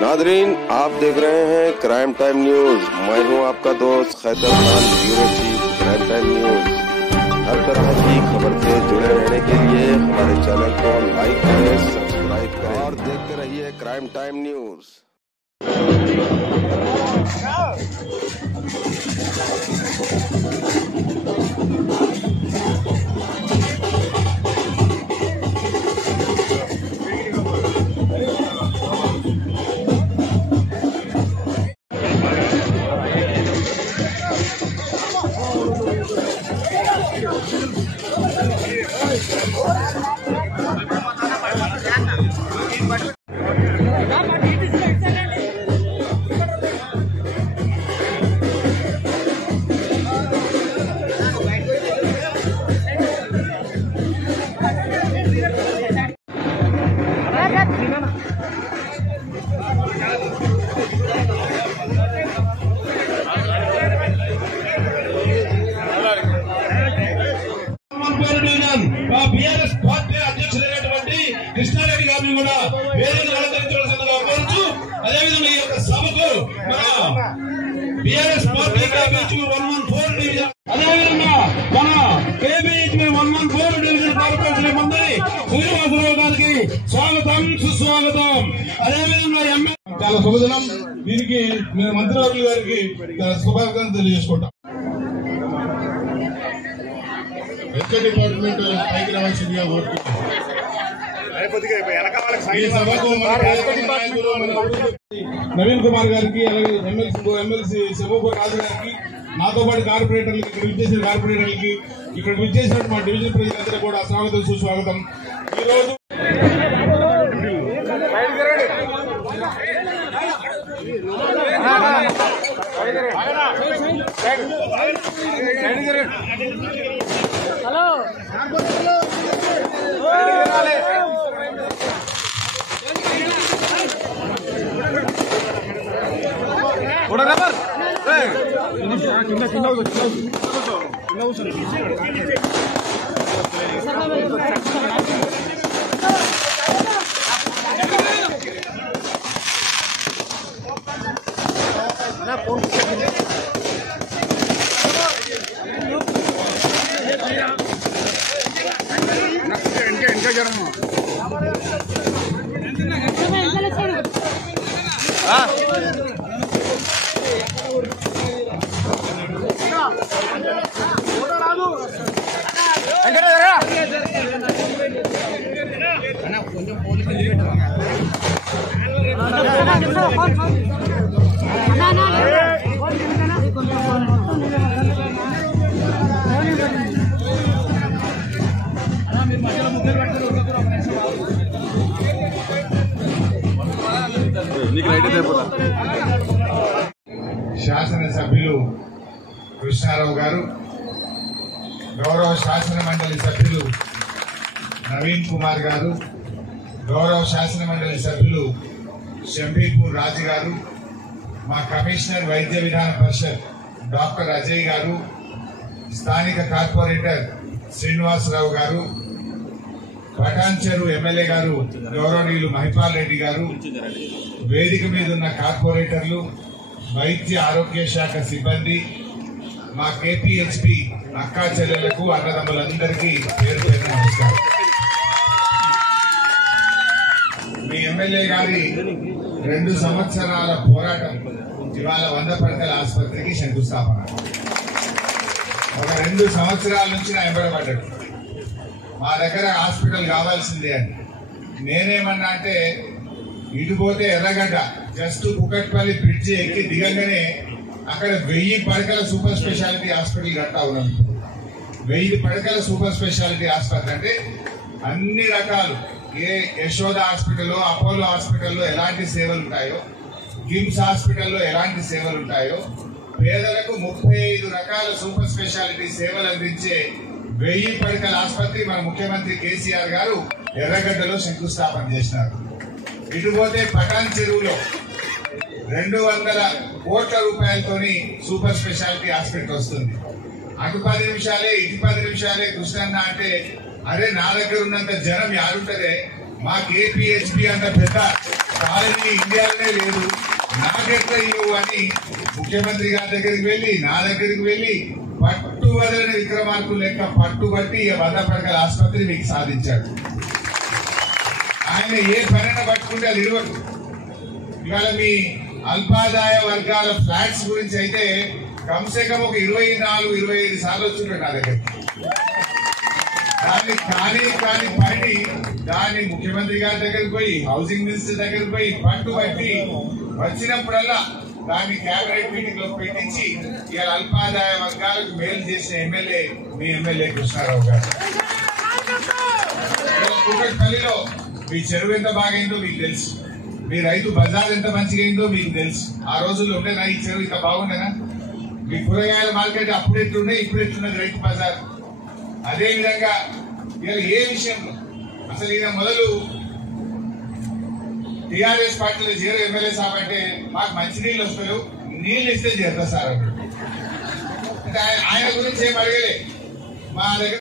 Nadreen, आप देख रहे हैं क्राइम टाइम न्यूज। मैं हूं आपका दोस्त Khaitar Khan, bureau chief crime time news. हर तरह की खबर से जुड़े रहने के लिए हमारे चैनल को लाइक करें, सब्सक्राइब करें और देखते रहिए crime time news. BRS party అధ్యక్షులైనటువంటి కృష్ణారెడ్డి గారిని కూడా వేదిక అలంకరించవలసిందిగా కోరుతూ, అదేవిధంగా ఈ యొక్క సభకు మన బీఆర్ఎస్ పార్టీ కేబీహెచ్పీ 114 డివిజన్, అదేవిధంగా మన కేబీహెచ్పీ 114 డివిజన్ కార్పొరేషన్ మంత్రి శ్రీనివాసరావు గారికి స్వాగతం, సుస్వాగతం. అదేవిధంగా చాలా శుభదినం. దీనికి మేము మంత్రివర్యుల గారికి శుభాకాంక్షలు తెలియజేసుకుంటాం. వెల్ఫేర్ డిపార్ట్మెంట్ పైకి రావాల్సిందిగా కోరుతున్నాం. నవీన్ కుమార్ గారికి, అలాగే ఎమ్మెల్సీ శివపూర్ రాజు గారికి, నాతో పాటు కార్పొరేటర్లకి, ఇక్కడ విచ్చేసిన కార్పొరేటర్లకి, ఇక్కడ విచ్చేసినట్టు మా డివిజన్ ప్రజలందరూ కూడా స్వాగతం, సుస్వాగతం. ఈరోజు శాసనసభ్యులు కృష్ణారావు గారు, గౌరవ శాసన మండలి సభ్యులు నవీన్ కుమార్ గారు, గౌరవ శాసన మండలి సభ్యులు షంబీపూర్ రాజు గారు, మా కమిషనర్ వైద్య విధాన పరిషత్ డాక్టర్ అజయ్ గారు, స్థానిక కార్పొరేటర్ శ్రీనివాసరావు గారు, పటాన్చెరు ఎమ్మెల్యే గారు గౌరవనీయులు మహిపాల్ రెడ్డి గారు, వేదిక మీద ఉన్న కార్పొరేటర్లు, వైద్య ఆరోగ్య శాఖ సిబ్బంది, మా కేపీహెచ్పీ అక్కా చెల్లెలకు, అన్నదమ్ములందరికీ పేరు పేరు నమస్కారం. మీ ఎమ్మెల్యే గారి 2 సంవత్సరాల పోరాటం ఇవాళ 100 పడకల ఆసుపత్రికి శంకుస్థాపన. ఒక 2 సంవత్సరాల నుంచి నా ఎంబడబడ్డాడు, మా దగ్గర హాస్పిటల్ కావాల్సిందే అని. నేనేమన్నా అంటే, ఇటు పోతే ఎర్రగడ్డ జస్ట్ కుకట్పల్లి బ్రిడ్జి ఎక్కి దిగంగానే అక్కడ 1000 పడకల సూపర్ స్పెషాలిటీ హాస్పిటల్ కట్టా ఉన్నాం. 1000 పడకల సూపర్ స్పెషాలిటీ హాస్పిటల్ అంటే అన్ని రకాలు, ఏ యశోద హాస్పిటల్లో, అపోలో హాస్పిటల్లో ఎలాంటి సేవలు ఉంటాయో, కిమ్స్ హాస్పిటల్లో ఎలాంటి సేవలు ఉంటాయో, పేదలకు 35 రకాల సూపర్ స్పెషాలిటీ సేవలు అందించే 1000 పడకల ఆసుపత్రి మన ముఖ్యమంత్రి కేసీఆర్ గారు ఎర్రగడ్డలో శంకుస్థాపన చేసినారు. ఇటు పోతే పటాన్ చెరువులో 200 కోట్ల రూపాయలతోని సూపర్ స్పెషాలిటీ హాస్పిటల్ వస్తుంది. అటు 10 నిమిషాలే, ఇటు 10 నిమిషాలే కృష్ణన్న అంటే, అరే నా దగ్గర ఉన్నంత జనం యారుంటదే, మా కేపీహెచ్పీ అంత పెద్ద కాలనీ ఇండియాలోనే లేదు, నాకెట్లా ఇవ్వు అని ముఖ్యమంత్రి గారి దగ్గరికి వెళ్లి నా దగ్గరికి వెళ్లి పట్టు వదలని విక్రమార్కులు లెక్క పట్టుబట్టి 100 పడకల ఆసుపత్రి మీకు సాధించాడు. ఆయన ఏ పనిని పట్టుకుంటే అది ఇవ్వడు. ఇవాళ మీ అల్పాదాయ వర్గాల ఫ్లాట్స్ గురించి అయితే కమ్సే కమ్ ఒక 24-25 సార్లు వచ్చింటాడు నా దగ్గర. దాన్ని పని దాన్ని ముఖ్యమంత్రి గారి దగ్గరికి పోయి హౌసింగ్ మినిస్టర్ దగ్గరికి పోయి పట్టుబట్టి వచ్చినప్పుడల్లా దాన్ని కేబినెట్ మీటింగ్ లో పెట్టించి ఇవాళ అల్పాదాయ వర్గాలకు మేలు చేసిన ఎమ్మెల్యే మీ ఎమ్మెల్యే కృష్ణారావు గారు. కూకట్పల్లిలో మీ చెరువు ఎంత బాగైందో మీకు తెలుసు, మీ రైతు బజార్ ఎంత మంచిగా అయిందో మీకు తెలుసు. ఆ రోజుల్లో ఉండేనా ఈ చెరువు ఇంత బాగుండేనా? మీ కూరగాయల మార్కెట్ అప్పుడు ఎట్లుండే ఇప్పుడు ఎట్లున్నది రైతు బజార్? అదే విధంగా ఇవాళ ఏ విషయంలో అసలు ఈయన మొదలు టీఆర్ఎస్ పార్టీలో చేరు ఎమ్మెల్యే సాబ్ అంటే మాకు మంచినీళ్ళు వస్తారు, నీళ్ళు ఇస్తే చేస్తా సార్ అన్నాడు. అంటే ఆయన గురించి ఏం అడగలే. మా దగ్గర